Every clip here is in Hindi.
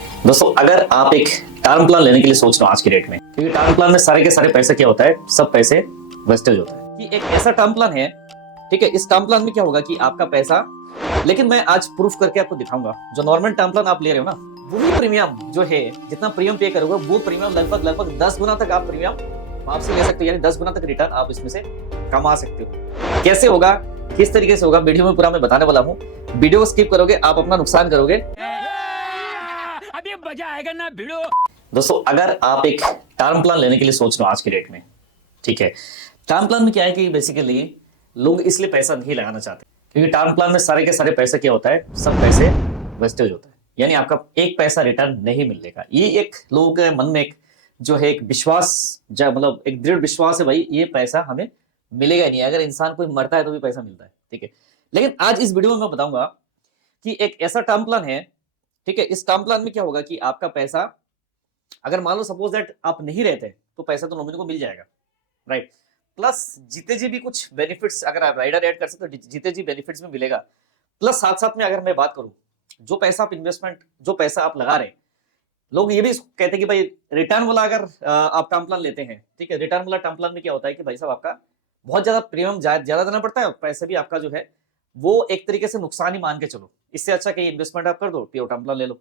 दोस्तों, अगर आप एक टर्म प्लान लेने के लिए सोच रहे हो आज की डेट में, क्योंकि टर्म प्लान में सारे के सारे पैसे क्या होता है, सब पैसे वेस्टेज होता है। कि एक ऐसा टर्म प्लान है, ठीक है, इस टर्म प्लान में क्या होगा कि आपका पैसा, लेकिन मैं आज प्रूफ करके आपको दिखाऊंगा। जो नॉर्मल टर्म प्लान आप ले रहे हो ना, वही प्रीमियम जो है, जितना प्रीमियम पे करोगे वो प्रीमियम लगभग 10 गुना तक आप प्रीमियम वापसी ले सकते हो, यानी 10 गुना तक रिटर्न आप इसमें से कमा सकते हो। कैसे होगा, किस तरीके से होगा, वीडियो में पूरा मैं बताने वाला हूँ। वीडियो को स्किप करोगे आप अपना नुकसान करोगे। अभी मजा आएगा ना भिड़ो। दोस्तों, अगर आप एक टर्म प्लान लेने के लिए सोच रहे हो आज की डेट में, ठीक है, टर्म प्लान में क्या है कि बेसिकली लोग इसलिए पैसा नहीं लगाना चाहते क्योंकि टर्म प्लान में सारे के सारे पैसे क्या होता है, सब पैसे वेस्टेज होता है, यानी आपका एक पैसा रिटर्न नहीं मिलेगा। ये एक लोगों के मन में एक जो है एक विश्वास, मतलब एक दृढ़ विश्वास है, भाई ये पैसा हमें मिलेगा ही नहीं। अगर इंसान कोई मरता है तो भी पैसा मिलता है, ठीक है। लेकिन आज इस वीडियो में मैं बताऊंगा कि एक ऐसा टर्म प्लान है, ठीक है, इस टर्म प्लान में क्या होगा कि आपका पैसा, अगर मान लो सपोज दैट आप नहीं रहते तो पैसा तो नॉमिनी को मिल जाएगा, राइट। प्लस जीते जी भी कुछ बेनिफिट्स, अगर आप राइडर ऐड कर सकते हो जीते जी बेनिफिट्स में मिलेगा। प्लस साथ साथ में अगर मैं बात करूं, जो पैसा आप इन्वेस्टमेंट, जो पैसा आप लगा रहे, लोग ये भी कहते हैं कि भाई रिटर्न वाला अगर आप टर्म प्लान लेते हैं, ठीक है, रिटर्न वाला टर्म प्लान में क्या होता है कि भाई साहब आपका बहुत ज्यादा प्रीमियम ज्यादा देना पड़ता है, पैसे भी आपका जो है वो एक तरीके से नुकसान ही मान के चलो। इससे अच्छा कि इन्वेस्टमेंट आप कर दो, प्योर टर्म प्लान ले लो।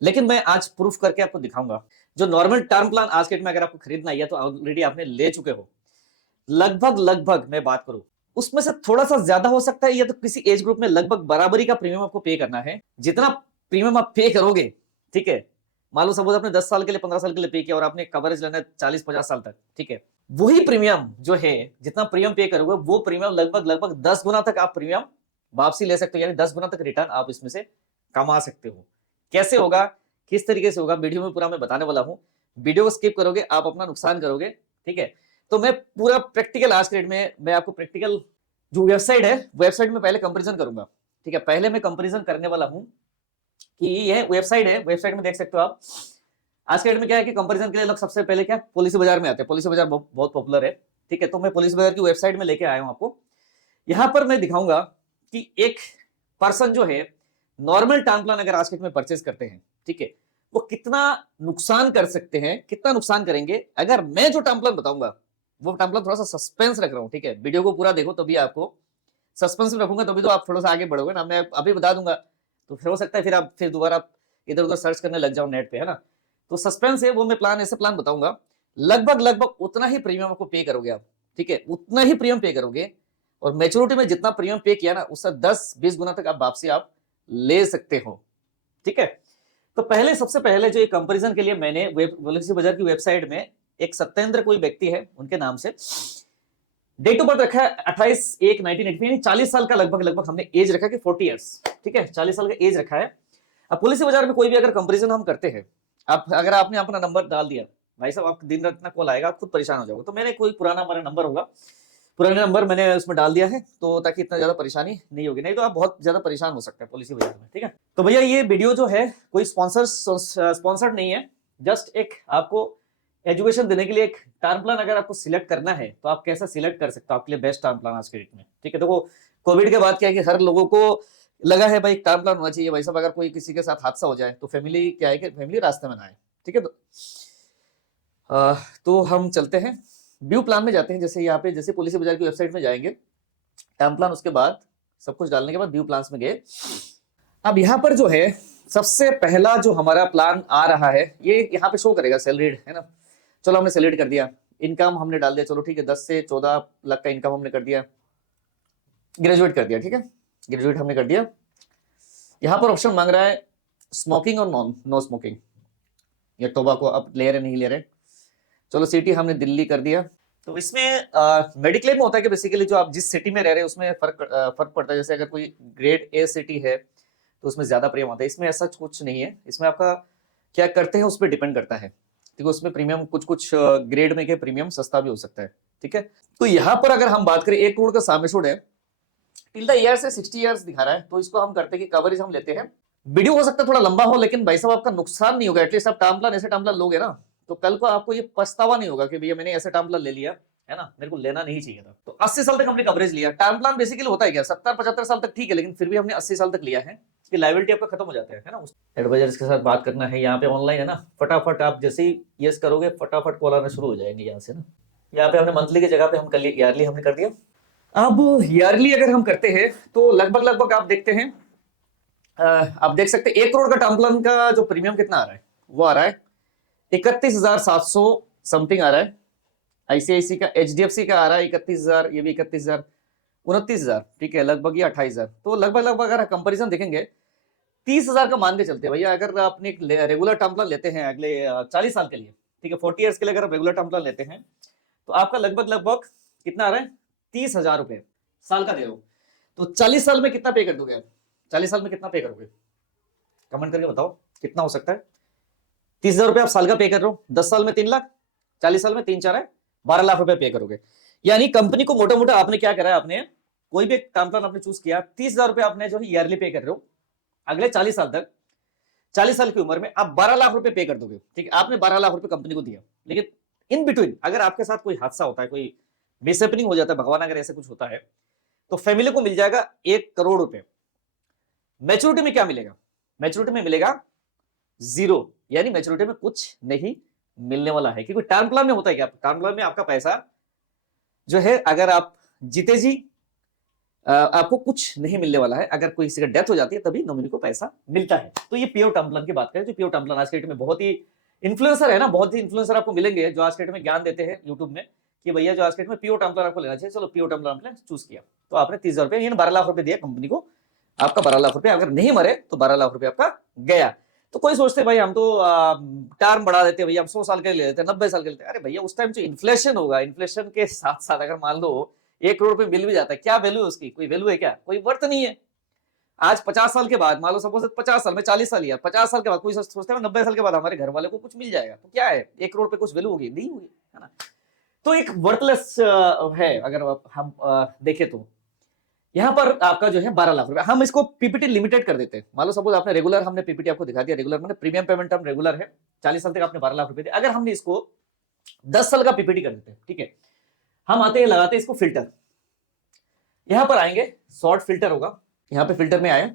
लेकिन मैं आज प्रूफ करके आपको दिखाऊंगा। जो नॉर्मल टर्म प्लान आज के डेट में अगर आपको खरीदना है तो ऑलरेडी आपने ले चुके हो, लगभग मैं बात करूं उसमें से थोड़ा सा ज्यादा हो सकता है, या तो किसी एज ग्रुप में लगभग बराबरी का प्रीमियम आपको पे करना है। जितना प्रीमियम आप पे करोगे, ठीक है, मान लो सपोज आपने 10 साल के लिए 15 साल के लिए पे किया और आपने कवरेज लेना है 40-50 साल तक, ठीक है, वही प्रीमियम जो है, जितना प्रीमियम पे करोगे वो प्रीमियम लगभग 10 गुना तक आप प्रीमियम वापसी ले सकते हो, यानी 10 गुना तक रिटर्न आप इसमें से कमा सकते हो। कैसे होगा, किस तरीके से होगा, वीडियो में पूरा मैं बताने वाला हूं। वीडियो को स्किप करोगे आप अपना नुकसान करोगे, ठीक है। तो मैं पूरा प्रैक्टिकल आज के डेट में मैं आपको प्रैक्टिकल जो वेबसाइट है, वेबसाइट में पहले कंपैरिजन करूंगा, ठीक है। पहले मैं कंपैरिजन करने वाला हूं कि यह वेबसाइट है, वेबसाइट में देख सकते हो आप। आज के डेट में क्या है कि कंपैरिजन के लिए लोग सबसे पहले क्या पॉलिसी बाजार में आते हैं। पॉलिसी बाजार बहुत पॉपुलर है, ठीक है। तो मैं पॉलिसी बाजार की वेबसाइट में लेके आया हूं आपको। यहां पर मैं दिखाऊंगा कि एक पर्सन जो है नॉर्मल टर्म प्लान अगर आज के डेट में परचेज करते हैं, ठीक है, वो कितना नुकसान कर सकते हैं, कितना नुकसान करेंगे। अगर मैं जो टर्म प्लान बताऊंगा वो टर्म प्लान थोड़ा सा सस्पेंस रख रहा हूं, ठीक है, वीडियो को पूरा देखो तभी आपको सस्पेंस में रखूंगा, तभी तो आप थोड़ा सा आगे बढ़ोगे ना। मैं अभी बता दूंगा तो फिर हो सकता है फिर आप फिर दोबारा इधर उधर सर्च करने लग जाओ नेट पे, है ना। तो सस्पेंस है वो, मैं प्लान ऐसे प्लान बताऊंगा, लगभग उतना ही प्रीमियम आपको पे करोगे आप, ठीक है, उतना ही प्रीमियम पे करोगे। और मैच्योरिटी में जितना प्रीमियम पे किया ना उससे 10-20 गुना तक आप वापसी आप ले सकते हो, ठीक है। तो पहले सबसे पहले जो एक कंपैरिजन के लिए मैंने पॉलिसी बाजार की वेबसाइट में एक सत्येंद्र कोई व्यक्ति है उनके नाम से डेट ऑफ बर्थ रखा है 28/1/1985, यानी 40 साल का लगभग हमने एज रखा है कि 40 इयर्स, ठीक है, 40 साल का एज रखा है। अब पॉलिसी बाजार में कोई भी अगर कंपैरिजन हम करते हैं, आप अगर आपने अपना नंबर डाल दिया, भाई साहब आपको दिन रात इतना कॉल आएगा, आप खुद परेशान हो जाओगे। तो मैंने कोई पुराना हमारा नंबर होगा, पुराना नंबर मैंने उसमें डाल दिया है, तो ताकि इतना ज्यादा परेशानी नहीं होगी, नहीं तो आप बहुत ज्यादा परेशान हो सकते हैं पॉलिसी बाजार में, ठीक है। तो भैया ये वीडियो जो है कोई स्पॉन्सर्ड नहीं है, जस्ट एक आपको एजुकेशन देने के लिए। एक टर्म प्लान अगर आपको सिलेक्ट करना है तो आप कैसा सिलेक्ट कर सकते हो आपके लिए बेस्ट टर्म प्लान आज के डेट में, ठीक है। देखो कोविड के बाद क्या है कि हर लोगों को लगा है भाई टर्म प्लान होना चाहिए, भाई साहब अगर कोई किसी के साथ हादसा हो जाए तो फैमिली क्या है कि फैमिली रास्ते में ना आए, ठीक है। तो हम चलते हैं व्यू प्लान में, जाते हैं। जैसे यहाँ पे जैसे पॉलिसी बाजार की वेबसाइट में जाएंगे, टर्म प्लान, उसके बाद सब कुछ डालने के बाद व्यू प्लान्स में गए। अब यहाँ पर जो है सबसे पहला जो हमारा प्लान आ रहा है, ये यहाँ पे शो करेगा सैलरीड, है ना। चलो हमने सेलेक्ट कर दिया, इनकम हमने डाल दिया, चलो ठीक है, 10 से 14 लाख का इनकम हमने कर दिया, ग्रेजुएट कर दिया, ठीक है, ग्रेजुएट हमने कर दिया। यहाँ पर ऑप्शन मांग रहा है स्मोकिंग और नो स्मोकिंग, या टोबैको आप ले रहे नहीं ले रहे। चलो सिटी हमने दिल्ली कर दिया। तो इसमें मेडिक्लेम होता है कि बेसिकली जो आप जिस सिटी में रह रहे हैं उसमें फर्क पड़ता है। जैसे अगर कोई ग्रेड ए सिटी है तो उसमें ज्यादा प्रीमियम होता है, इसमें ऐसा कुछ नहीं है। इसमें आपका क्या करते हैं उस पर डिपेंड करता है, ठीक है। उसमें प्रीमियम कुछ ग्रेड में के प्रीमियम सस्ता भी हो सकता है, ठीक है। तो यहाँ पर अगर हम बात करें 1 करोड़ का सम एश्योर्ड है, टिल द ईयर से 60 ईयर्स दिखा रहा है, तो इसको हम करते हैं कि कवरेज हम लेते हैं। वीडियो हो सकता है थोड़ा लंबा हो, लेकिन भाई साहब आपका नुकसान नहीं होगा। एटलीस्ट आप टर्म प्लान, ऐसे टर्म प्लान लोगे ना तो कल को आपको ये पछतावा नहीं होगा कि भैया मैंने ऐसे टर्म प्लान ले लिया, है ना, मेरे को लेना नहीं चाहिए था। तो 80 साल तक हमने कवरेज लिया। टर्म प्लान बेसिकली होता है क्या, 70-75 साल तक ठीक है, लेकिन फिर भी हमने 80 साल तक लिया है, कि लाइबिलिटी आपका खत्म हो जाता है ना। उस एडवाइजर्स के साथ बात करना है, यहाँ पे ऑनलाइन है ना, फटाफट आप जैसे ही यस करोगे फटाफट कॉल आना शुरू हो जाएंगे यहाँ से ना। यहाँ पे हमने मंथली की जगह पे हम कर लिया, ईयरली हमने कर दिया। अब ईयरली अगर हम करते हैं तो लगभग लगभग आप देखते हैं, आप देख सकते हैं 1 करोड़ का टर्म प्लान का जो प्रीमियम कितना आ रहा है, वो आ रहा है 31,700 समथिंग आ रहा है। आईसीआईसी का, एचडीएफसी का आ रहा है 31,000, ये भी 31,000, 29,000, ठीक है, लगभग ये 28,000। तो लगभग लगभग अगर कंपैरिजन देखेंगे 30,000 का मान के चलते हैं भैया। अगर आपने एक रेगुलर टर्म प्लान लेते हैं अगले 40 साल के लिए, ठीक है, 40 ईयर्स के लिए अगर आप रेगुलर टर्म प्लान लेते हैं तो आपका लगभग लगभग कितना आ रहा है, 30,000 रुपए साल का दे रहे हो। तो 40 साल में कितना पे कर दोगे आप? 40 साल में कितना पे करोगे? कमेंट करके बताओ कितना हो सकता है। 30,000 रुपए आप साल का पे कर रहे हो, 10 साल में 3 लाख, 40 साल में 3 4 है 12 लाख रुपए पे करोगे। यानी कंपनी को मोटा मोटा आपने क्या करा है, आपने कोई भी टर्म प्लान आपने चूज किया, 30,000 रुपए आपने जो है ईयरली पे कर रहे हो अगले 40 साल तक। 40 साल की उम्र में आप 12 लाख रुपए पे कर दोगे, ठीक है, आपने 12 लाख रुपए कंपनी को दिया। लेकिन इन बिटवीन अगर आपके साथ कोई हादसा होता है, कोई मिसहैपनिंग हो जाता है, भगवान अगर ऐसा कुछ होता है, तो फैमिली को मिल जाएगा 1 करोड़ रुपए। मैच्योरिटी में क्या मिलेगा? मैच्योरिटी में मिलेगा 0, यानी मैच्योरिटी में कुछ नहीं मिलने वाला है। क्योंकि टर्म प्लान में होता है क्या, टर्म प्लान में आपका पैसा जो है, अगर आप जीते जी आपको कुछ नहीं मिलने वाला है। अगर कोई किसी का डेथ हो जाती है तभी नॉमिनी को पैसा मिलता है। तो ये प्योर टर्म प्लान की बात करें, जो प्योर टर्म प्लान आज के डेट में बहुत ही इन्फ्लुएंसर है ना, बहुत ही इन्फ्लुएंसर आपको मिलेंगे जो आज के डेट में ज्ञान देते हैं यूट्यूब में कि भैया जो आज के डेट में प्योर टर्म प्लान आपको लेना चाहिए। चलो प्योर टर्म प्लान चूज किया तो आपने 30,000 रुपए यानी 12 लाख रुपए दिया कंपनी को, आपका 12 लाख रुपए, अगर नहीं मरे तो 12 लाख रुपए आपका गया। तो कोई सोचते भाई हम तो टर्म बढ़ा देते, भैया हम 100 साल के ले लेते हैं, 90 साल के लेते हैं। अरे भैया उस टाइम जो इन्फ्लेशन होगा, इन्फ्लेशन के साथ साथ अगर मान लो 1 करोड़ रुपए मिल भी जाता है, क्या वैल्यू है उसकी? कोई वैल्यू है क्या? कोई वर्थ नहीं है। आज 50 साल के बाद, मान लो सपोज 50 साल में 40 साल या 50 साल के बाद कोई सोचते हैं 90 साल के बाद हमारे घर वाले को कुछ मिल जाएगा, तो क्या है 1 करोड़ पे कुछ वैल्यू होगी? नहीं होगी, है ना। तो एक वर्थलेस है अगर हम देखें तो। यहां पर आपका जो है 12 लाख रुपए, हम इसको पीपीटी लिमिटेड कर देते हैं। मान लो सपोज आपने रेगुलर, हमने पीपीटी आपको दिखा दिया, रेगुलर मैंने प्रीमियम पेमेंट टर्म रेगुलर है, 40 साल तक आपने 12 लाख रुपए दिए। अगर हमने इसको 10 साल का पीपीटी कर देते हैं, ठीक है, हम आते हैं लगाते हैं इसको फिल्टर। यहां पर आएंगे, शॉर्ट फिल्टर होगा, यहां पे फिल्टर में आए।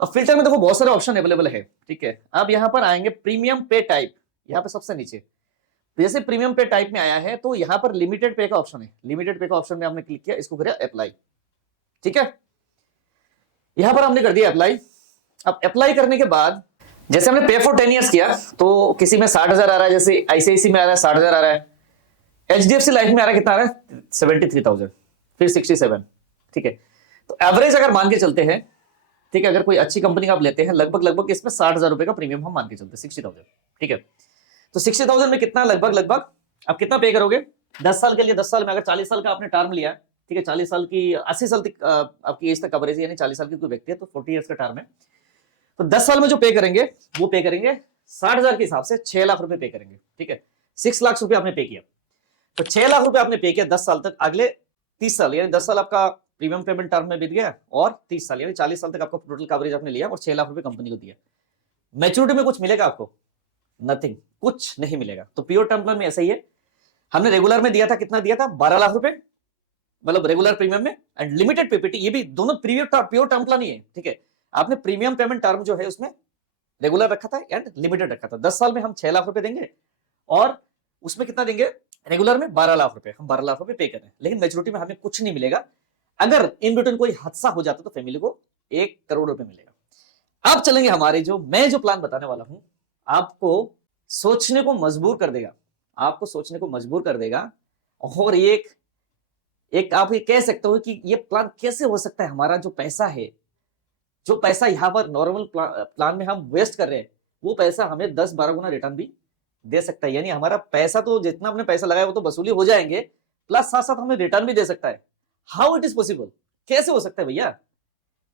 अब फिल्टर में देखो बहुत सारे ऑप्शन अवेलेबल है, ठीक है। अब यहां पर आएंगे प्रीमियम पे टाइप, यहां पे सबसे नीचे जैसे प्रीमियम पे टाइप में आया है तो यहां पर लिमिटेड पे का ऑप्शन है। लिमिटेड पे का ऑप्शन में हमने क्लिक किया, इसको करें अप्लाई, ठीक है। यहां पर हमने कर दिया अप्लाई। अब अप्लाई करने के बाद जैसे हमने पे फॉर 10 ईयर्स किया तो किसी में 60,000 आ रहा है, जैसे आईसीआईसी में आ रहा है 60,000 आ रहा है, एचडीएफसी लाइफ में आ रहा है कितना आ रहा है 73,000, फिर 67, ठीक है। तो एवरेज अगर मान के चलते हैं, ठीक है, अगर कोई अच्छी कंपनी का आप लेते हैं लगभग लगभग इसमें 60,000 रुपए का प्रीमियम हम मान के चलते हैं 60,000, ठीक है। तो 60,000 में कितना लगभग लगभग आप कितना पे करोगे 10 साल के लिए? 10 साल में अगर 40 साल का आपने टर्म लिया, ठीक है, 40 साल की 80 साल तक आपकी एज तक कवरेज, यानी 40 साल की कोई व्यक्ति है तो 40 ईयर्स का टर्म है, तो 10 साल में जो पे करेंगे वो पे करेंगे 60,000 के हिसाब से 6 लाख रुपए पे करेंगे, ठीक है। 6 लाख रुपए आपने पे किया, तो 6 लाख रुपए आपने पे किया 10 साल तक। अगले 30 साल यानी 10 साल आपका प्रीमियम पेमेंट टर्म में बीत गया और 30 साल यानी 40 साल तक आपका टोटल कवरेज आपने लिया और 6 लाख रुपए कंपनी को दिया। मैच्योरिटी में कुछ मिलेगा आपको? नथिंग, कुछ नहीं मिलेगा। तो प्योर टर्म प्लान में ऐसा ही है। हमने रेगुलर में दिया था, कितना दिया था 12 लाख रुपए, मतलब रेगुलर प्रीमियम में, एंड लिमिटेड पीपीटी, ये भी दोनों प्योर टर्म प्लान ही है, ठीक है। आपने प्रीमियम पेमेंट टर्म जो है उसमें रेगुलर रखा था एंड लिमिटेड रखा था। 10 साल में हम 6 लाख रुपए देंगे और उसमें कितना देंगे रेगुलर में 12 लाख रुपए, हम 12 लाख रुपए पे करें, लेकिन मैच्योरिटी में हमें कुछ नहीं मिलेगा। अगर इन बिटवीन कोई हादसा हो जाता तो फैमिली को 1 करोड़ रुपए मिलेगा। अब चलेंगे हमारे मैं जो प्लान बताने वाला हूं, आपको सोचने को मजबूर कर देगा, आपको सोचने को मजबूर कर देगा। और एक आप ये कह सकते हो कि ये प्लान कैसे हो सकता है, हमारा जो पैसा है, जो पैसा यहां पर नॉर्मल प्लान में हम वेस्ट कर रहे हैं, वो पैसा हमें 10-12 गुना रिटर्न भी दे सकता है। यानी हमारा पैसा तो जितना हमने पैसा लगाया वो तो वसूली हो जाएंगे, प्लस साथ साथ हमें रिटर्न भी दे सकता है। हाउ इट इज पॉसिबल, कैसे हो सकता है भैया?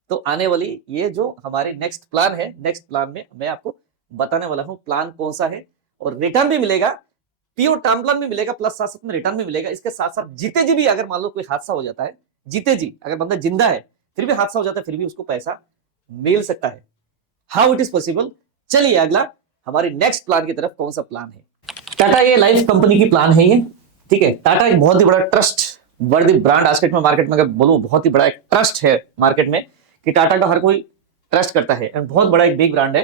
तो आने वाली ये जो हमारे नेक्स्ट प्लान है, नेक्स्ट प्लान में मैं आपको बताने वाला हूं प्लान कौन सा है, और रिटर्न भी मिलेगा, प्योर टर्म प्लान भी मिलेगा, प्लस साथ साथ में रिटर्न भी मिलेगा। इसके साथ साथ जीते जी भी अगर मान लो कोई हादसा हो जाता है, जीते जी अगर बंदा जिंदा है फिर भी हादसा हो जाता है, फिर भी उसको पैसा मिल सकता है। How it is possible? चलिए अगला हमारे नेक्स्ट प्लान की तरफ, कौन सा प्लान है? टाटा ये लाइफ कंपनी की प्लान है ये, ठीक है। टाटा एक बहुत ही बड़ा ट्रस्ट वर्दी ब्रांड आज के मार्केट में, अगर बोलूं बहुत ही बड़ा एक ट्रस्ट है मार्केट में कि टाटा का हर कोई ट्रस्ट करता है एंड बहुत बड़ा एक बिग ब्रांड है।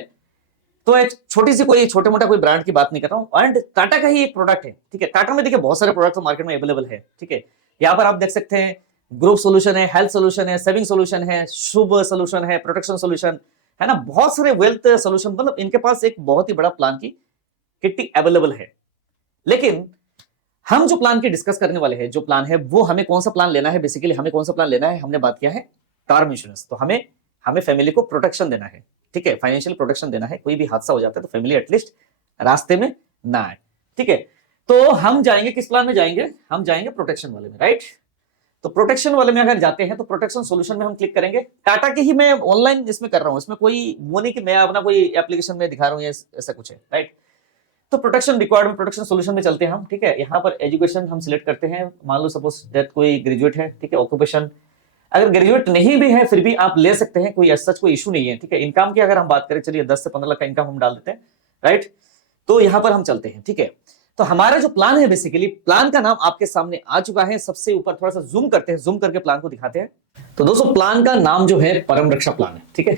तो एक छोटी सी कोई छोटे मोटा कोई ब्रांड की बात नहीं कर रहा हूं, एंड टाटा का ही एक प्रोडक्ट है, ठीक है। टाटा में देखिए बहुत सारे प्रोडक्ट तो मार्केट में अवेलेबल है, ठीक है। यहाँ पर आप देख सकते हैं ग्रुप सोल्यूशन है, हेल्थ सोल्यूशन है, सेविंग सोल्यूशन है, शुभ सोल्यूशन है, प्रोटेक्शन सोल्यूशन है ना, बहुत सारे वेल्थ सोल्यूशन, मतलब इनके पास एक बहुत ही बड़ा प्लान की किट्टी अवेलेबल है। लेकिन हम जो प्लान की डिस्कस करने वाले हैं, जो प्लान है वो हमें कौन सा प्लान लेना है, बेसिकली हमें कौन सा प्लान लेना है, हमने बात किया है टर्म इंश्योरेंस। तो हमें हमें फैमिली को प्रोटेक्शन देना है, ठीक है, फाइनेंशियल प्रोटेक्शन देना है। कोई भी हादसा हो जाता है तो फैमिली एटलीस्ट रास्ते में ना आए, ठीक है। तो हम जाएंगे किस प्लान में जाएंगे, हम जाएंगे प्रोटेक्शन वाले में, राइट। तो प्रोटेक्शन वाले में अगर जाते हैं तो प्रोटेक्शन सॉल्यूशन में हम क्लिक करेंगे। टाटा की ही मैं ऑनलाइन इसमें कर रहा हूं, इसमें कोई वो नहीं कि मैं अपना कोई एप्लीकेशन में दिखा रहा हूं, ऐसा कुछ है, राइट। तो प्रोटेक्शन रिक्वायर्ड में प्रोटेक्शन सॉल्यूशन में चलते हैं हम, ठीक है। यहाँ पर एजुकेशन हम सिलेक्ट करते हैं, मान लो सपोज दैट कोई ग्रेजुएट है, ठीक है। ऑक्यूपेशन अगर ग्रेजुएट नहीं भी है फिर भी आप ले सकते हैं, कोई सच कोई इशू नहीं है, ठीक है। इनकम की अगर हम बात करें, चलिए 10 से 15 लाख का इनकम हम डाल देते हैं, राइट। तो यहाँ पर हम चलते हैं, ठीक है। तो हमारा जो प्लान है, बेसिकली प्लान का नाम आपके सामने आ चुका है। सबसे ऊपर थोड़ा सा जूम करते हैं, जूम करके प्लान को दिखाते हैं। तो दोस्तों प्लान का नाम जो है परम रक्षा प्लान है, ठीक है।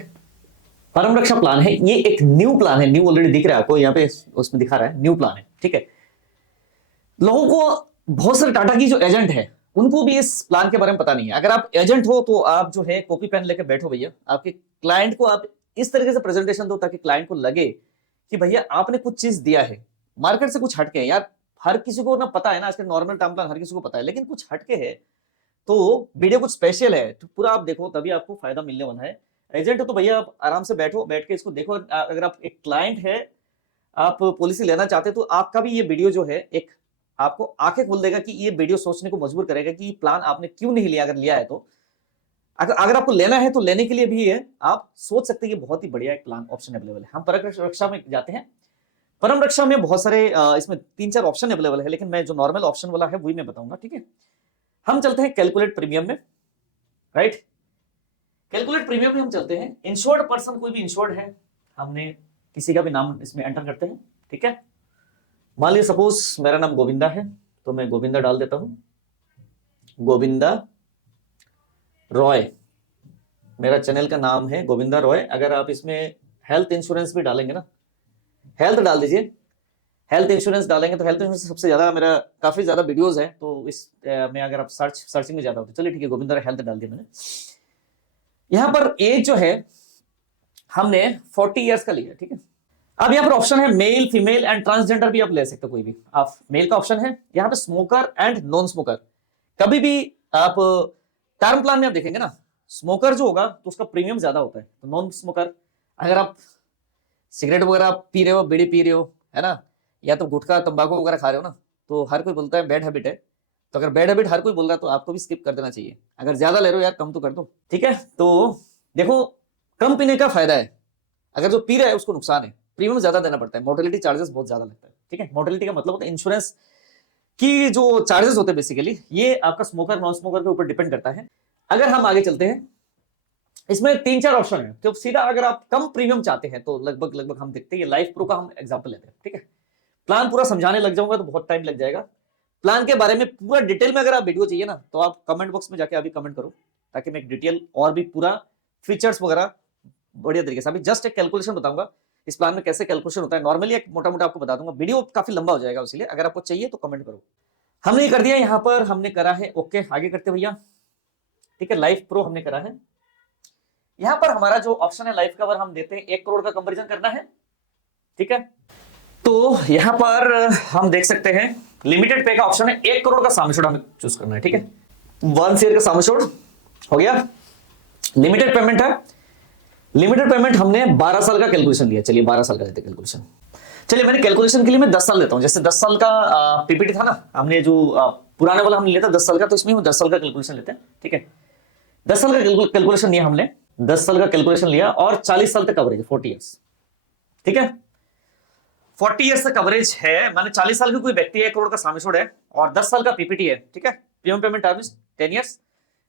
परम रक्षा प्लान है, ये एक न्यू प्लान है, न्यू ऑलरेडी दिख रहा है आपको यहाँ पे, उसमें दिखा रहा है न्यू प्लान है, ठीक है। लोगों को बहुत सारे टाटा की जो एजेंट है उनको भी इस प्लान के बारे में पता नहीं है। अगर आप एजेंट हो तो आप जो है कॉपी पेन लेके बैठो भैया, आपके क्लाइंट को आप इस तरीके से प्रेजेंटेशन दो ताकि क्लाइंट को लगे कि भैया आपने कुछ चीज दिया है, मार्केट से कुछ हटके है। यार हर किसी को ना पता है ना, आजकल नॉर्मल टर्म प्लान हर किसी को पता है, लेकिन कुछ हटके है तो वीडियो कुछ स्पेशल है, तो पूरा आप देखो तभी आपको फायदा मिलने वाला है। एजेंट हो तो भैया आप आराम से बैठो, बैठ के इसको देखो। अगर आप एक क्लाइंट है, आप पॉलिसी लेना चाहते हो तो आपका भी ये वीडियो जो है एक आपको आंखें खोल देगा कि ये वीडियो सोचने को मजबूर करेगा कि प्लान आपने क्यों नहीं लिया। अगर लिया है तो अगर आपको लेना है तो लेने के लिए भी है, आप सोच सकते हैं कि बहुत ही बढ़िया एक प्लान ऑप्शन अवेलेबल है। हम परम रक्षा में जाते हैं। परम रक्षा में बहुत सारे इसमें 3-4 ऑप्शन अवेलेबल है, लेकिन मैं जो नॉर्मल ऑप्शन वाला है वही मैं बताऊंगा, ठीक है। हम चलते हैं कैलकुलेट प्रीमियम में, राइट। कैलकुलेट प्रीमियम में हम चलते हैं। इंश्योर्ड पर्सन, कोई भी इंश्योर्ड है, हमने किसी का भी नाम इसमें एंटर करते हैं, ठीक है। मान लीजिए सपोज मेरा नाम गोविंदा है तो मैं गोविंदा डाल देता हूं, गोविंदा रॉय मेरा चैनल का नाम है, गोविंदा रॉय। अगर आप इसमें हेल्थ इंश्योरेंस भी डालेंगे ना, हेल्थ डाल दीजिए, हेल्थ इंश्योरेंस डालेंगे तो हेल्थ इंश्योरेंस सबसे ज्यादा मेरा काफी ज्यादा वीडियोस है, तो इस में अगर आप सर्चिंग में ज्यादा होते, चलिए ठीक है गोविंदा रॉय हेल्थ डाल दिया मैंने। यहां पर एज जो है हमने 40 इयर्स का लिया, ठीक है। अब यहाँ पर ऑप्शन है मेल, फीमेल एंड ट्रांसजेंडर भी आप ले सकते हो, कोई भी आप। मेल का ऑप्शन है यहाँ पे, स्मोकर एंड नॉन स्मोकर। कभी भी आप टर्म प्लान में आप देखेंगे ना, स्मोकर जो होगा तो उसका प्रीमियम ज्यादा होता है। तो नॉन स्मोकर, अगर आप सिगरेट वगैरह पी रहे हो, बीड़ी पी रहे हो, है ना, या तो गुटखा तंबाकू वगैरह खा रहे हो ना, तो हर कोई बोलता है बैड हैबिट है। तो अगर बैड हैबिट हर कोई बोल रहा है तो आपको भी स्किप कर देना चाहिए। अगर ज्यादा ले रहे हो यार कम तो कर दो, ठीक है। तो देखो कम पीने का फायदा है, अगर जो पी रहा है उसको नुकसान है, प्रीमियम ज्यादा देना पड़ता है, मोर्टेलिटी चार्जेस बहुत ज्यादा लगता है, ठीक है। मोर्टेलिटी का मतलब होता है इंश्योरेंस की जो चार्जेस होते हैं, बेसिकली ये आपका स्मोकर नॉन स्मोकर के ऊपर डिपेंड करता है। अगर हम आगे चलते हैं, इसमें 3-4 ऑप्शन है, तो सीधा अगर आप कम प्रीमियम चाहते हैं तो लगभग हम देखते हैं, लाइफ प्रो का हम एग्जांपल लेते हैं, ठीक है। प्लान पूरा समझाने लग जाऊंगा तो बहुत टाइम लग जाएगा। प्लान के बारे में पूरा डिटेल में अगर आप वीडियो चाहिए ना तो आप कमेंट बॉक्स में जाके अभी कमेंट करो, ताकि मैं एक डिटेल और भी पूरा फीचर्स वगैरह बढ़िया तरीके से, अभी जस्ट एक कैलकुलेशन बताऊंगा इस प्लान में कैसे कैलकुलेशन होता है। नॉर्मली एक मोटा मोटा आपको बता दूंगा, वीडियो काफी लंबा हो जाएगा, इसलिए अगर आपको चाहिए तो कमेंट करो। हमने कर दिया, यहाँ पर हमने करा है ओके, आगे करते भैया, ठीक है। लाइफ प्रो हमने करा है। यहाँ पर हमारा जो ऑप्शन है लाइफ कवर हम देते हैं 1 करोड़ का कंपैरिजन करना है, ठीक है। तो यहाँ पर हम देख सकते हैं लिमिटेड पे का ऑप्शन है, 1 करोड़ का सम एश्योर्ड हमें चूज करना है, ठीक है। 1 शेयर का सम एश्योर्ड हो गया। लिमिटेड पेमेंट है, लिमिटेड पेमेंट हमने 12 साल का कैलकुलेशन लिया, चलिए 12 साल का देते कैलकुलेशन। चलिए मैंने कैलकुलेशन के लिए मैं 10 साल लेता हूं, जैसे 10 साल का पीपीटी था ना, हमने जो पुराने वाला हमने लिया था 10 साल का, तो इसमें हम 10 साल का कैलकुलेशन लेते हैं, ठीक है। 10 साल का कैलकुलेशन लिया हमने, 10 साल का कैलकुलेशन लिया और 40 साल तक कवरेज, 40 ईयर्स, ठीक है। 40 ईयर्स तक कवरेज है, माने 40 साल की कोई व्यक्ति है, 1 करोड़ का सम एश्योर्ड है और 10 साल का पीपीटी है, ठीक है। Premium payment terms 10 years.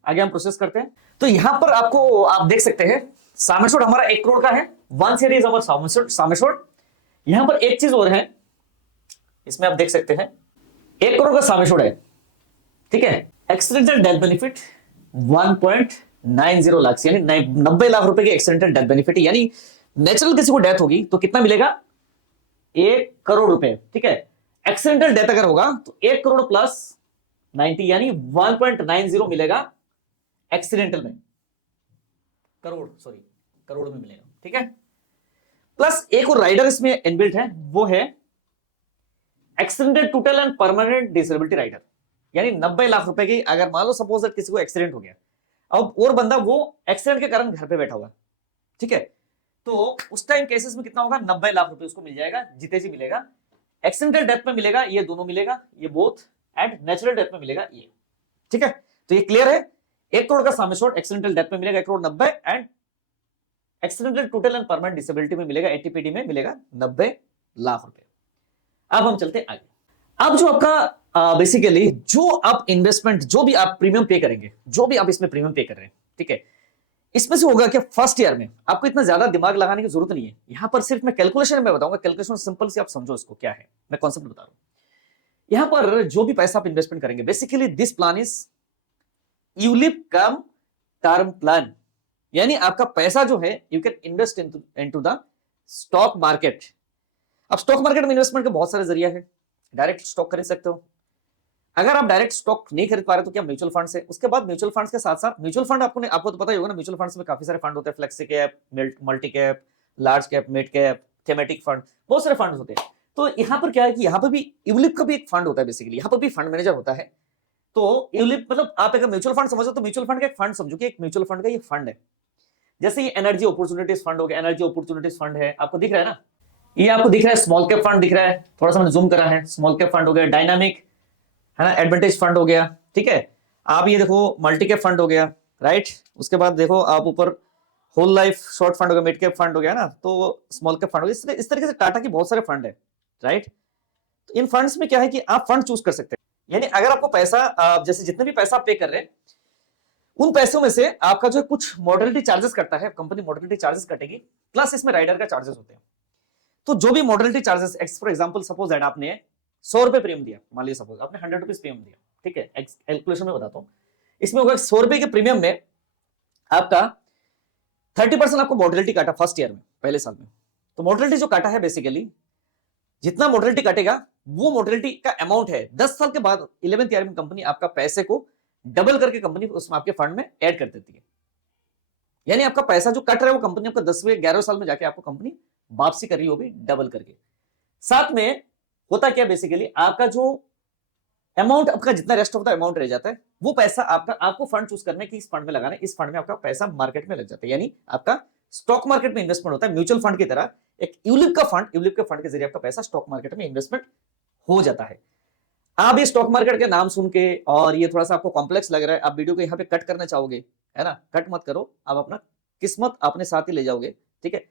आगे हम प्रोसेस करते हैं। तो यहां पर आपको आप देख सकते हैं सम एश्योर्ड हमारा 1 करोड़ का है, 1 share is our sum assured. यहां पर एक चीज और है, इसमें आप देख सकते हैं 1 करोड़ का सम एश्योर्ड है, ठीक है। एक्सीडेंटल डेथ बेनिफिट 90 लाख यानी 90 लाख रुपए की एक्सीडेंटल डेथ बेनिफिट, यानी नेचुरल किसी को डेथ होगी तो कितना मिलेगा, 1 करोड़ रुपए। ठीक है, एक्सीडेंटल डेथ अगर होगा तो 1 करोड़ प्लस 90 यानी 1.90 मिलेगा एक्सीडेंटल में, करोड़ में मिलेगा। ठीक है, प्लस एक और राइडर इसमें इनबिल्ट है, वो है accidental total and permanent disability rider, यानी 90 लाख रुपए की अगर मान लो सपोज दैट किसी को एक्सीडेंट हो गया, अब और बंदा वो एक्सीडेंट के कारण घर पे बैठा हुआ, ठीक है, तो उस टाइम केसेस में कितना होगा, 90 लाख रुपए उसको मिल जाएगा, जीते जी मिलेगा। एक्सीडेंटल डेथ में मिलेगा ये दोनों मिलेगा, ये बोथ, एंड नेचुरल डेथ में मिलेगा ये। ठीक है, तो ये क्लियर है, 1 करोड़ का साम एश्योर्ड एक्सीडेंटल डेथ में मिलेगा 1,90,00,000 and accidental total and permanent disability में मिलेगा, एटीपीडी में मिलेगा 90 लाख रुपए। अब हम चलते आगे। अब जो आपका बेसिकली जो आप इन्वेस्टमेंट, जो भी आप प्रीमियम पे करेंगे, जो भी आप इसमें प्रीमियम पे कर रहे हैं, ठीक है, इसमें से होगा कि फर्स्ट ईयर में आपको इतना ज्यादा दिमाग लगाने की जरूरत नहीं है। यहां पर सिर्फ मैं कैलकुलेशन में बताऊंगा, कैलकुलेशन सिंपल से आप समझो इसको क्या है, मैं कॉन्सेप्ट बता रहा हूं। यहां पर जो भी पैसा आप इन्वेस्टमेंट करेंगे, basically this plan is ULIP come term plan, यानी आपका पैसा जो है you can invest into the stock market. अब स्टॉक मार्केट में इन्वेस्टमेंट के बहुत सारे जरिया है, डायरेक्ट स्टॉक खरीद सकते हो, अगर आप डायरेक्ट स्टॉक नहीं खरीद पा रहे तो क्या म्यूचुअल फंड से। उसके बाद म्यूचुअल फंड्स के साथ साथ म्यूचुअल फंड आपको तो पता ही होगा ना, म्यूचुअल फंड्स में काफी सारे फंड होते हैं, flexi cap, multi cap, large cap, mid cap, thematic fund, बहुत सारे फंड होते हैं। तो यहाँ पर क्या है कि यहाँ पर भी यूलिप का भी एक फंड होता है, बेसिकली यहाँ पर भी फंड मैनेजर होता है। तो यूलिप मतलब आप अगर म्यूचुअल फंड समझो तो म्यूचुअल फंड का एक फंड समझो कि एक म्यूचुअल फंड का ये फंड है। जैसे ये एनर्जी अपॉर्चुनिटीज फंड हो गया, एनर्जी अपॉर्चुनिटीज फंड है, आपको दिख रहा है ना, ये आपको दिख रहा है, स्मॉल कैप फंड दिख रहा है, थोड़ा सा मैंने जूम करा है, स्मॉल कैप फंड हो गया, डायनामिक है ना, एडवांटेज फंड हो गया, ठीक है, आप ये देखो मल्टी कैप फंड हो गया, राइट, उसके बाद देखो आप ऊपर होल लाइफ शॉर्ट फंड हो गया, मिड कैप फंड हो गया ना, तो स्मॉल कैप फंड हो गया, इस तरीके से टाटा की बहुत सारे फंड है, राइट। तो इन फंड्स में क्या है कि आप फंड चूज कर सकते हैं, यानी अगर आपको पैसा जैसे जितने भी पैसा आप पे कर रहे हैं उन पैसों में से आपका जो कुछ मॉडलिटी चार्जेस करता है, कंपनी मॉडलिटी चार्जेस कटेगी, प्लस इसमें राइडर का चार्जेस होते हैं। तो जो भी modality charges, for example suppose that आपने 100 रुपए प्रीमियम दिया, मान लीजिए सपोज आपने 100 रुपीज प्रीमियम दिया, ठीक है, कैलकुलेशन में बताता हूं, इसमें होगा 100 रुपए के प्रीमियम में आपका 30% आपको मॉडलिटी काटा फर्स्ट ईयर में, पहले साल में। तो मॉडलिटी जो काटा है बेसिकली, जितना मॉडलिटी काटेगा वो मॉडलिटी का अमाउंट है, 10 साल के बाद 11th ईयर में कंपनी आपका पैसे को डबल करके कंपनी उसमें आपके फंड में ऐड कर देती है, यानी आपका पैसा जो कट रहा है वो कंपनी आपका 10वें 11वें साल में जाके आपको कंपनी वापसी कर रही होगी डबल करके। साथ में होता क्या बेसिकली, आपका जो अमाउंट, आपका जितना रेस्ट ऑफ द अमाउंट रह जाता है वो पैसा आपको फंड चूज करने की, इस फंड में लगाना है, इस फंड में आपका पैसा मार्केट में लग जाता है, यानी आपका स्टॉक मार्केट में इन्वेस्टमेंट होता है, म्यूचुअल फंड की तरह एक यूलिप का फंड के जरिए आपका पैसा स्टॉक मार्केट में इन्वेस्टमेंट हो जाता है। आप ये स्टॉक मार्केट के नाम सुन के और ये थोड़ा सा आपको कॉम्प्लेक्स लग रहा है, आप वीडियो को यहाँ पे कट करना चाहोगे, है ना, कट मत करो, आप अपना किस्मत अपने साथ ही ले जाओगे, ठीक है।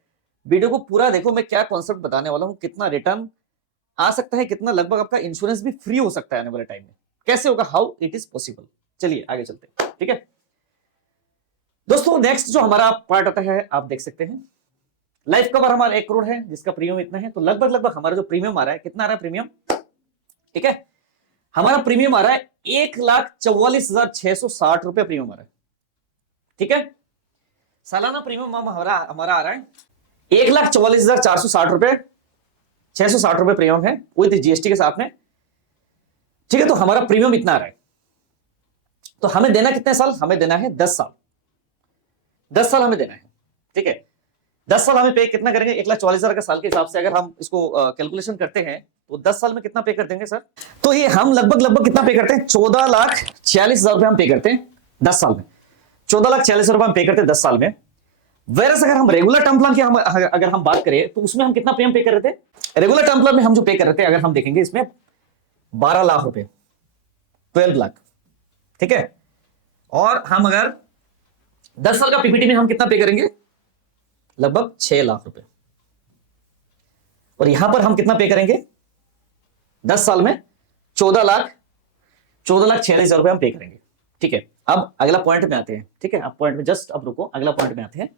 वीडियो को पूरा देखो, मैं क्या कॉन्सेप्ट बताने वाला हूं, कितना रिटर्न आ सकता है, कितना लगभग आपका इंश्योरेंस भी फ्री हो सकता है आने वाले टाइम में, कैसे होगा, हाउ इट इज पॉसिबल। चलिए आगे चलते हैं, ठीक है दोस्तों। नेक्स्ट जो हमारा पार्ट आता है आप देख सकते हैं, लाइफ कवर हमारा 1 करोड़ है जिसका प्रीमियम इतना है, तो लगभग हमारा जो प्रीमियम आ रहा है, कितना आ रहा है प्रीमियम, ठीक है, हमारा प्रीमियम आ रहा है 1,44,660 रुपए प्रीमियम आ रहा है, ठीक है। सालाना प्रीमियम हमारा आ रहा है 1,44,460 रुपए, 660 रुपए प्रीमियम है विद जीएसटी के साथ में, ठीक है। तो हमारा प्रीमियम इतना आ रहा है, तो हमें देना कितने साल, हमें देना है 10 साल, 10 साल हमें देना है, ठीक है। 10 साल हमें पे कितना करेंगे, 1,44,000 का साल के हिसाब से अगर हम इसको कैलकुलेशन करते हैं तो 10 साल में कितना पे कर देंगे सर, तो ये हम लगभग कितना पे करते हैं, 14,46,000 रुपए हम पे करते हैं 10 साल में, 14,46,000 रुपए हम पे करते हैं 10 साल में। वेरस अगर हम रेगुलर टर्म प्लान की अगर हम बात करें तो उसमें हम कितना प्रीमियम पे कर रहे थे, रेगुलर टर्म प्लान में हम जो पे कर रहे थे अगर हम देखेंगे इसमें 12 लाख रुपए, 12 लाख, ठीक है। और हम अगर 10 साल का पीपीटी में हम कितना पे करेंगे, लगभग 6 लाख रुपए, और यहां पर हम कितना पे करेंगे 10 साल में 14,46,000 रुपए हम पे करेंगे, ठीक है। अब अगला पॉइंट में आते हैं, ठीक है, अब पॉइंट में जस्ट अब रुको, अगला पॉइंट में आते हैं।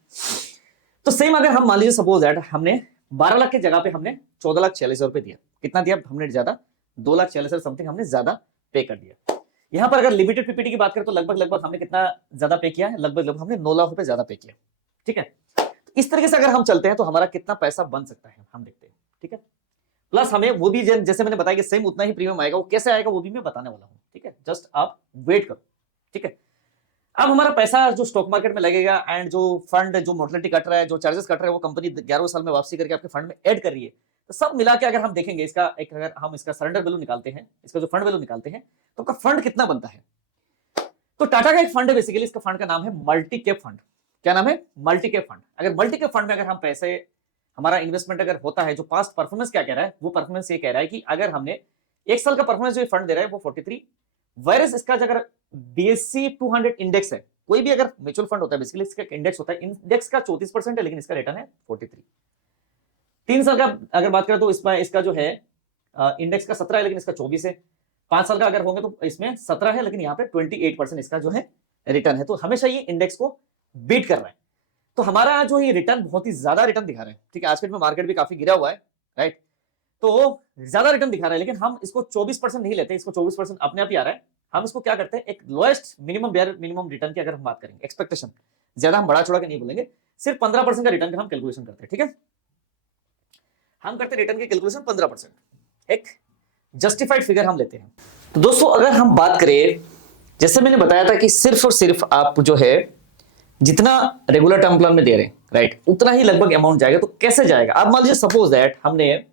तो सेम अगर हम मान लीजिए सपोज दैट हमने 12 लाख की जगह पे हमने 14,46,000 रुपए दिया, कितना दिया हमने ज्यादा, 2,46,000 समथिंग हमने ज्यादा पे कर दिया, यहां पर अगर लिमिटेड पीपीटी की बात करें तो लगभग लगभग हमने कितना ज्यादा पे किया है, लगभग लगभग हमने 9 लाख रुपए ज्यादा पे किया। ठीक है, तो इस तरीके से अगर हम चलते हैं तो हमारा कितना पैसा बन सकता है हम देखते हैं। ठीक है, प्लस हमें वो भी जैसे मैंने बताया कि सेम उतना ही प्रीमियम आएगा, वो कैसे आएगा वो भी मैं बताने वाला हूं। ठीक है, जस्ट आप वेट करो। ठीक है, अब हमारा पैसा जो स्टॉक मार्केट में लगेगा एंड जो फंड जो मोर्टलिटी कट रहा है, जो चार्जेस कट रहे हैं, वो कंपनी 11वें साल में वापसी करके आपके फंड में ऐड कर रही है, तो सब मिला के अगर हम देखेंगे इसका एक, अगर हम इसका सरेंडर वैल्यू निकालते हैं, इसका जो फंड वैल्यू निकालते हैं, तो आपका फंड कितना बनता है। तो टाटा का एक फंड है बेसिकली, इसका फंड का नाम है मल्टी कैप फंड। क्या नाम है? Multi cap fund. अगर मल्टी कैप फंड में अगर हम पैसे, हमारा इन्वेस्टमेंट अगर होता है, जो पास्ट परफॉर्मेंस क्या कह रहा है, वो परफॉर्मेंस ये कह रहा है कि अगर हमने एक साल का परफॉर्मेंस जो फंड दे रहा है वो 43, वायरस इसका अगर BSE 200 इंडेक्स है, कोई भी अगर म्यूचुअल फंड होता है बेसिकली इसका इंडेक्स होता है, इंडेक्स का 34% है लेकिन इसका रिटर्न है 43। 3 साल का अगर बात करें तो इसका जो है इंडेक्स का 17 है लेकिन इसका 24 है। 5 साल का अगर होंगे तो इसमें 17 है लेकिन यहाँ पे 28% इसका जो है रिटर्न है। तो हमेशा ये इंडेक्स को बीट कर रहा है। तो हमारा जो ये रिटर्न बहुत ही ज्यादा रिटर्न दिखा रहा है। ठीक है, आज के में मार्केट भी काफी गिरा हुआ है, राइट, तो ज्यादा रिटर्न दिखा रहा है, लेकिन हम इसको 24% नहीं लेते, इसको 24% अपने आप ही आ रहा है। हम इसको क्या करते हैं, एक लोएस्ट मिनिमम रिटर्न की अगर हम बात करेंगे, एक्सपेक्टेशन ज्यादा हम बड़ा छोड़ा के नहीं बोलेंगे, सिर्फ 15% का रिटर्न का हम कैलकुलेशन करते हैं। ठीक है, हम करते हैं रिटर्न की कैलकुलेशन 15%, एक जस्टिफाइड फिगर हम लेते हैं। तो दोस्तों अगर हम बात करें, जैसे मैंने बताया था कि सिर्फ और सिर्फ आप जो है जितना रेगुलर टर्म प्लान में दे रहे हैं, राइट, उतना ही लगभग अमाउंट जाएगा। तो कैसे जाएगा? आप मान लीजिए सपोज दैट हमने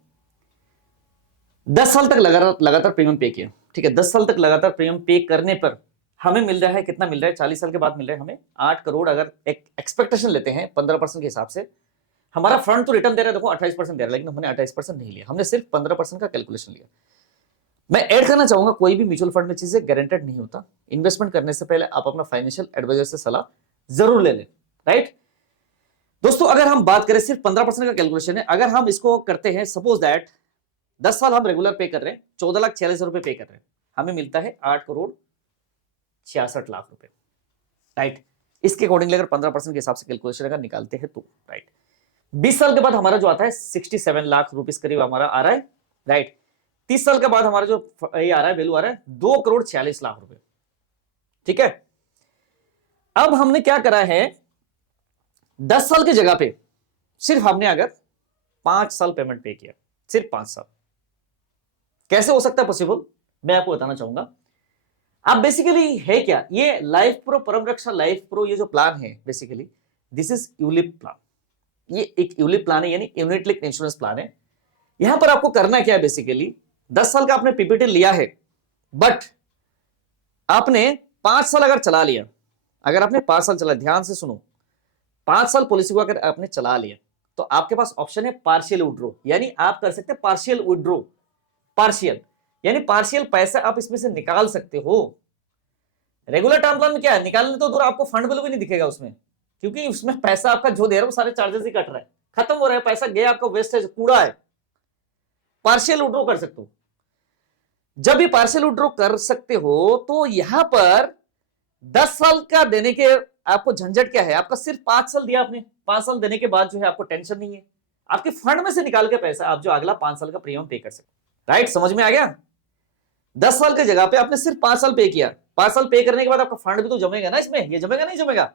10 साल तक लगातार प्रीमियम पे किया। ठीक है, 10 साल तक लगातार प्रीमियम पे करने पर हमें मिल रहा है, कितना मिल रहा है, 40 साल के बाद मिल रहा है हमें 8 करोड़। अगर एक एक्सपेक्टेशन लेते हैं 15% के हिसाब से, हमारा फंड तो रिटर्न दे रहा है, देखो 28% दे रहा है, लेकिन हमने 28% नहीं लिया, हमने सिर्फ 15% का कैलकुलेशन लिया। मैं ऐड करना चाहूंगा, कोई भी म्यूचुअल फंड में चीजें गारंटेड नहीं होता। इन्वेस्टमेंट करने से पहले आप अपना फाइनेंशियल एडवाइजर से सलाह जरूर ले लें, राइट। दोस्तों अगर हम बात करें, सिर्फ 15% का कैलकुलेशन है, अगर हम इसको करते हैं, सपोज दैट 10 साल हम रेगुलर पे कर रहे हैं, 14,46,000 रुपए पे कर रहे हैं, हमें मिलता है 8 करोड़ 66 लाख रुपए, राइट। इसके अकॉर्डिंगली अगर 15% के हिसाब से कैलकुलेशन अगर निकालते हैं तो, राइट, 20 साल के बाद हमारा जो आता है 67 लाख रुपीस करीब हमारा आ रहा है, राइट। 30 साल के बाद हमारा जो ये आ रहा है, वैल्यू आ रहा है 2 करोड़ 46 लाख रुपए। ठीक है, अब हमने क्या करा है, 10 साल की जगह पे सिर्फ हमने अगर 5 साल पेमेंट पे किया, सिर्फ 5 साल। कैसे हो सकता है पॉसिबल, मैं आपको बताना चाहूंगा। आप बेसिकली है क्या, ये लाइफ प्रो, परम रक्षा लाइफ प्रो, ये जो प्लान है basically this is ULIP plan. ये एक यूलिप प्लान है, यानी यूनिट लिंक्ड इंश्योरेंस प्लान है। यहां पर आपको करना क्या है, बेसिकली 10 साल का आपने पीपीटी लिया है, बट आपने 5 साल अगर चला लिया, अगर आपने 5 साल चला, ध्यान से सुनो, 5 साल पॉलिसी को अगर आपने चला लिया तो आपके पास ऑप्शन है पार्शियल विड्रॉ, यानी आप कर सकते हैं पार्शियल विड्रॉ। पार्शियल यानी पार्शियल पैसा आप इसमें से निकाल सकते हो। रेगुलर टर्म प्लान में क्या है, निकालने तो दूर, आपको फंड वैल्यू भी नहीं दिखेगा उसमें, क्योंकि उसमें पैसा आपका जो दे रहा है वो सारे चार्जेस ही कट रहा है, खत्म हो रहा है, पैसा गया आपका, वेस्टेज, कूड़ा है। पार्शियल विड्रॉ कर सकते हो। जब भी पार्शियल विड्रॉ कर सकते हो तो यहां पर 10 साल का देने के आपको झंझट क्या है, आपका सिर्फ 5 साल दिया आपने, 5 साल देने के बाद जो है आपको टेंशन नहीं है, आपके फंड में से निकाल के पैसा आप जो अगला 5 साल का प्रीमियम पे कर सकते। राइट, समझ में आ गया। 10 साल की जगह पे आपने सिर्फ 5 साल पे किया, 5 साल पे करने के बाद आपका फंड भी तो जमेगा ना इसमें, ये जमेगा नहीं जमेगा,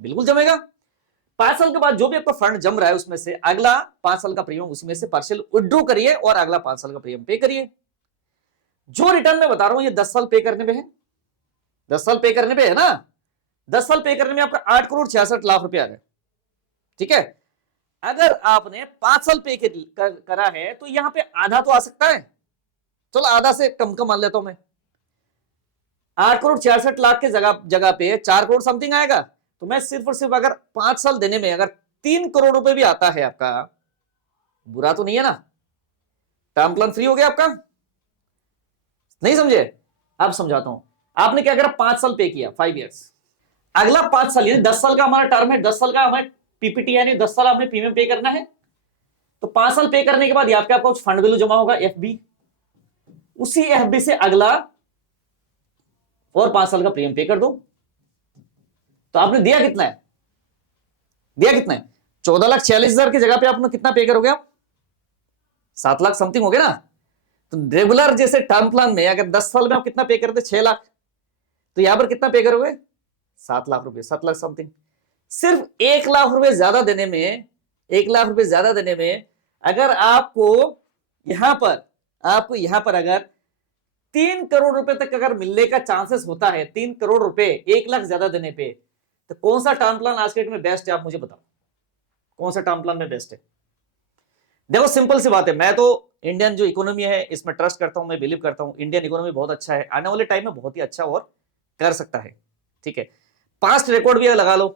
बिल्कुल जमेगा। 5 साल के बाद जो भी आपका फंड जम रहा है उसमें से अगला 5 साल का प्रीमियम उसमें से पार्शियल विड्रॉ करिए और अगला 5 साल का प्रीमियम पे करिए। जो रिटर्न मैं बता रहा हूं ये 10 साल पे करने पे है, 10 साल पे करने पे है ना, 10 साल पे करने में आपका 8 करोड़ 66 लाख रुपए आ गए। ठीक है, अगर आपने 5 साल पे करा है तो यहां पे आधा तो आ सकता है, चलो आधा से कम मान लेता हूं मैं, 8 करोड़ 66 लाख के जगह पे 4 करोड़ समथिंग आएगा। तो मैं सिर्फ और सिर्फ अगर 5 साल देने में अगर 3 करोड़ रुपए भी आता है आपका, बुरा तो नहीं है ना, टर्म प्लान फ्री हो गया आपका। नहीं समझे, अब समझाता हूं। आपने क्या करा, 5 साल पे किया, 5 इयर्स, अगला 5 साल यानी 10 साल का हमारा टर्म है, 10 साल का हमारे पीपीटी यानी 10 साल आपने प्रीमियम पे करना है। तो 5 साल पे करने के बाद आपका कुछ फंड वैल्यू जमा होगा, एफबी, उसी एफबी से अगला और 5 साल का प्रीमियम पे कर दो। तो आपने दिया कितना है, दिया कितना है, 14,46,000 की जगह पे आपने कितना पे करोगे आप, 7 लाख समथिंग हो गया ना। तो रेगुलर जैसे टर्म प्लान में अगर 10 साल में आप कितना पे करते, 6 लाख, तो यहां पर कितना पे करोगे? 7 लाख रुपए, 7 लाख समथिंग। सिर्फ 1 लाख रुपए ज्यादा देने में, 1 लाख रुपए ज्यादा देने में अगर आपको यहां पर अगर 3 करोड़ रुपए तक अगर मिलने का चांसेस होता है, 3 करोड़ रुपए 1 लाख ज्यादा देने पे, तो कौन सा टर्म प्लान आज के डेट में बेस्ट है? आप मुझे बताओ, कौन सा टर्म प्लान में बेस्ट है? देखो सिंपल सी बात है, मैं तो इंडियन जो इकोनॉमी है इसमें ट्रस्ट करता हूं, मैं बिलीव करता हूं इंडियन इकोनॉमी बहुत अच्छा है, आने वाले टाइम में बहुत ही अच्छा और कर सकता है। ठीक है, पास्ट रिकॉर्ड भी लगा लो,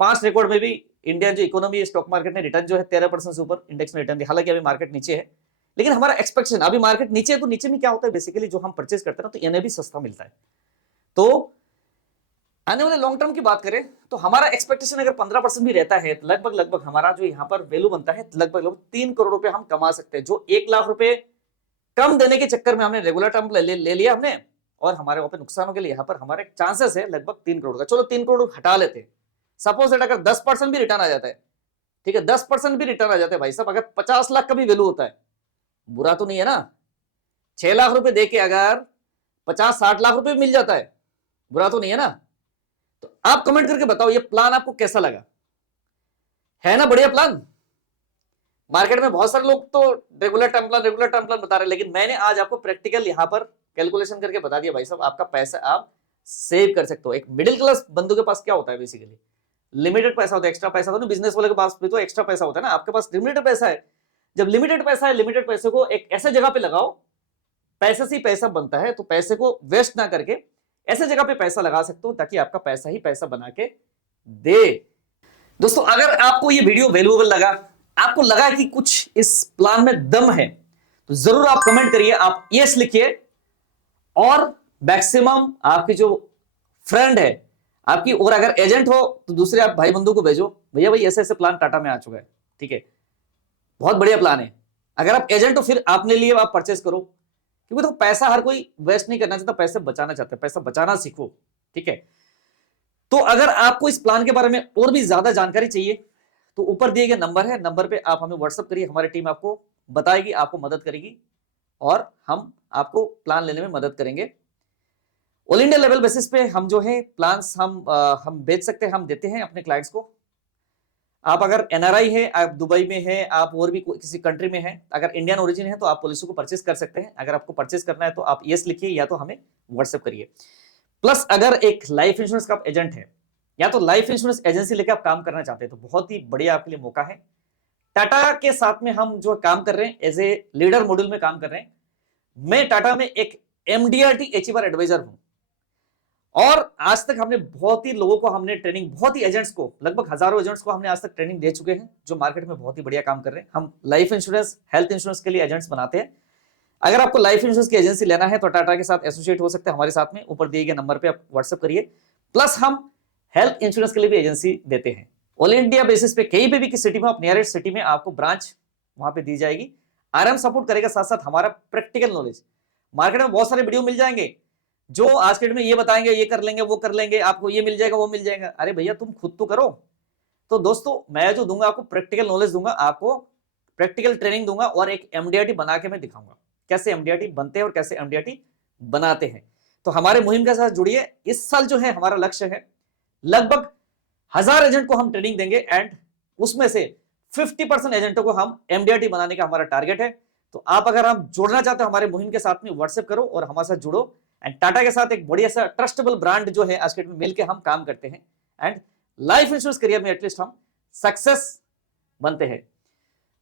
पास्ट रिकॉर्ड में भी इंडियन जो इकोनॉमी है, स्टॉक मार्केट ने रिटर्न जो है 13% से ऊपर इंडेक्स में रिटर्न दिया। हालांकि अभी मार्केट नीचे है, लेकिन हमारा एक्सपेक्टेशन, अभी मार्केट नीचे है तो नीचे में क्या होता है बेसिकली, जो हम परचेज करते हैं ना तो इन्हें भी सस्ता मिलता है। तो आने वाले लॉन्ग टर्म की बात करें तो हमारा एक्सपेक्टेशन अगर 15% भी रहता है तो लगभग हमारा जो यहाँ पर वैल्यू बनता है लगभग 3 करोड़ रुपए हम कमा सकते हैं, जो 1 लाख रुपए कम देने के चक्कर में हमने रेगुलर टर्म ले लिया हमने, और हमारे वहां पे नुकसानों के लिए यहाँ पर हमारे चांसेस है लगभग 3 करोड़ का। चलो 3 करोड़ हटा लेते हैं, सपोज दैट अगर 10% भी रिटर्न आ जाता है, ठीक है 10% भी रिटर्न आ जाता है भाई साहब, अगर 50 लाख का भी वैल्यू होता है, बुरा तो नहीं है ना। 6 लाख रुपए देके अगर 50-60 लाख रुपए मिल जाता है, बुरा तो नहीं है ना। तो आप कमेंट करके बताओ ये प्लान आपको कैसा लगा, है ना बढ़िया प्लान। मार्केट में बहुत सारे लोग तो रेगुलर टर्म प्लान बता रहे हैं, लेकिन मैंने आज आपको प्रैक्टिकल यहां पर कैलकुलेशन करके बता दिया भाई साहब, आपका पैसा आप सेव कर सकते हो। एक मिडिल क्लास बंदों के पास क्या होता है बेसिकली, लिमिटेड पैसा होता है, एक्स्ट्रा पैसा होता है। बिजनेस वाले के पास भी तो एक्स्ट्रा पैसा होता है ना, आपके पास लिमिटेड पैसा है। जब लिमिटेड पैसा है, लिमिटेड पैसे को एक ऐसे जगह पे लगाओ, पैसे से ही पैसा बनता है, तो पैसे को वेस्ट ना करके ऐसे जगह पे पैसा लगा सकते हो ताकि आपका पैसा ही पैसा बना के दे। दोस्तों अगर आपको ये वीडियो वैल्यूएबल लगा, आपको लगा कि कुछ इस प्लान में दम है, तो जरूर आप कमेंट करिए, आप यस लिखिए, और मैक्सिमम आपकी जो फ्रेंड है आपकी, और अगर एजेंट हो तो दूसरे आप भाई बंधु को भेजो, भैया भाई ऐसे ऐसे प्लान टाटा में आ चुका है, ठीक है बहुत बढ़िया प्लान है। अगर आप एजेंट हो फिर आपने लिए आप परचेस करो, क्योंकि तो पैसा हर कोई वेस्ट नहीं करना चाहता, पैसे बचाना चाहता है, पैसा बचाना सीखो। ठीक है, तो अगर आपको इस प्लान के बारे में और भी ज्यादा जानकारी चाहिए तो ऊपर दिए गए नंबर है, नंबर पे आप हमें व्हाट्सएप करिए, हमारी टीम आपको बताएगी, आपको मदद करेगी, और हम आपको प्लान लेने में मदद करेंगे। ऑल इंडिया लेवल बेसिस पे हम जो है प्लान्स हम बेच सकते हैं, हम देते हैं अपने क्लाइंट्स को। आप अगर एनआरआई है, आप दुबई में है, आप और भी किसी कंट्री में है, अगर इंडियन ओरिजिन है तो आप पॉलिसी को परचेस कर सकते हैं। अगर आपको परचेस करना है तो आप यस लिखिए या तो हमें व्हाट्सएप करिए। प्लस अगर एक लाइफ इंश्योरेंस का एजेंट है या तो लाइफ इंश्योरेंस एजेंसी लेकर आप काम करना चाहते हैं तो बहुत ही बढ़िया आपके लिए मौका है। टाटा के साथ में हम जो काम कर रहे हैं एज ए लीडर मॉड्यूल में काम कर रहे हैं। मैं टाटा में एक MDRT अचीवर एडवाइजर हूं, और आज तक हमने बहुत ही लोगों को हमने ट्रेनिंग, बहुत ही एजेंट्स को, लगभग हजारों एजेंट्स को हमने आज तक ट्रेनिंग दे चुके हैं, जो मार्केट में बहुत ही बढ़िया काम कर रहे हैं। हम लाइफ इंश्योरेंस, हेल्थ इंश्योरेंस के लिए एजेंट्स बनाते हैं। अगर आपको लाइफ इंश्योरेंस की एजेंसी लेना है तो टाटा के साथ एसोसिएट हो सकते हैं हमारे साथ में, ऊपर दिए गए नंबर पे आप व्हाट्सएप करिए। प्लस हम हेल्थ इंश्योरेंस के लिए भी एजेंसी देते हैं। ऑल इंडिया बेसिस पे कहीं पे भी किसी सिटी में, आप नियरेस्ट सिटी में आपको ब्रांच वहां पे दी जाएगी। आराम सपोर्ट करेगा, साथ साथ हमारा प्रैक्टिकल नॉलेज। मार्केट में बहुत सारे वीडियो मिल जाएंगे जो आज के डेट में ये बताएंगे, ये कर लेंगे, वो कर लेंगे, आपको ये मिल जाएगा, वो मिल जाएगा। अरे भैया तुम खुद तो करो। तो दोस्तों मैं जो दूंगा आपको प्रैक्टिकल नॉलेज दूंगा, आपको प्रैक्टिकल ट्रेनिंग दूंगा, और एक MDRT बना के मैं दिखाऊंगा कैसे MDRT बनते हैं और कैसे MDRT बनाते हैं। तो हमारे मुहिम के साथ जुड़िए। इस साल जो है हमारा लक्ष्य है लगभग 1000 एजेंट को हम ट्रेनिंग देंगे, एंड उसमें से 50% एजेंटों को हम MDRT बनाने का हमारा टारगेट है। तो आप अगर हम जुड़ना चाहते हो हमारे मुहिम के साथ में, व्हाट्सएप करो और हमारे साथ जुड़ो। एंड टाटा के साथ एक बढ़िया सा ट्रस्टेबल ब्रांड जो है आज के डेट में मिलकर हम काम करते हैं, एंड लाइफ इंश्योरेंस करियर में एटलीस्ट हम सक्सेस बनते हैं।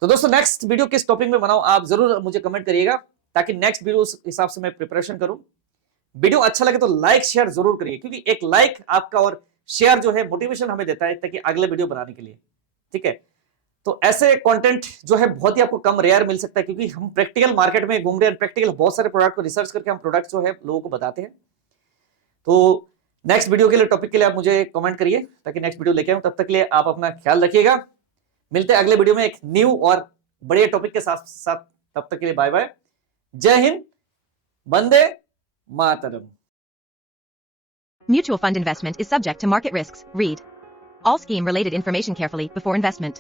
तो दोस्तों नेक्स्ट वीडियो किस टॉपिक में बनाऊं आप जरूर मुझे कमेंट करिएगा, ताकि नेक्स्ट वीडियो उस हिसाब से मैं प्रिपरेशन करूं। वीडियो अच्छा लगे तो लाइक शेयर जरूर करिए, क्योंकि एक लाइक आपका और शेयर जो है मोटिवेशन हमें देता है ताकि अगले वीडियो बनाने के लिए। ठीक है, तो ऐसे कंटेंट जो है बहुत ही आपको कम रेयर मिल सकता है, क्योंकि हम प्रैक्टिकल मार्केट में घूम रहे हैं, प्रैक्टिकल बहुत सारे प्रोडक्ट को रिसर्च करके हम प्रोडक्ट जो है लोगों को बताते हैं। तो नेक्स्ट वीडियो के लिए, टॉपिक के लिए आप मुझे कमेंट करिए ताकि नेक्स्ट वीडियो लेके आऊं। तब तक के लिए आप अपना ख्याल रखिएगा। मिलते हैं अगले वीडियो में एक न्यू और बढ़िया टॉपिक के साथ साथ। तब तक के लिए बाय बाय, जय Hind, Vande Mataram. Mutual fund investment is subject to market risks. Read all scheme related information carefully before investment.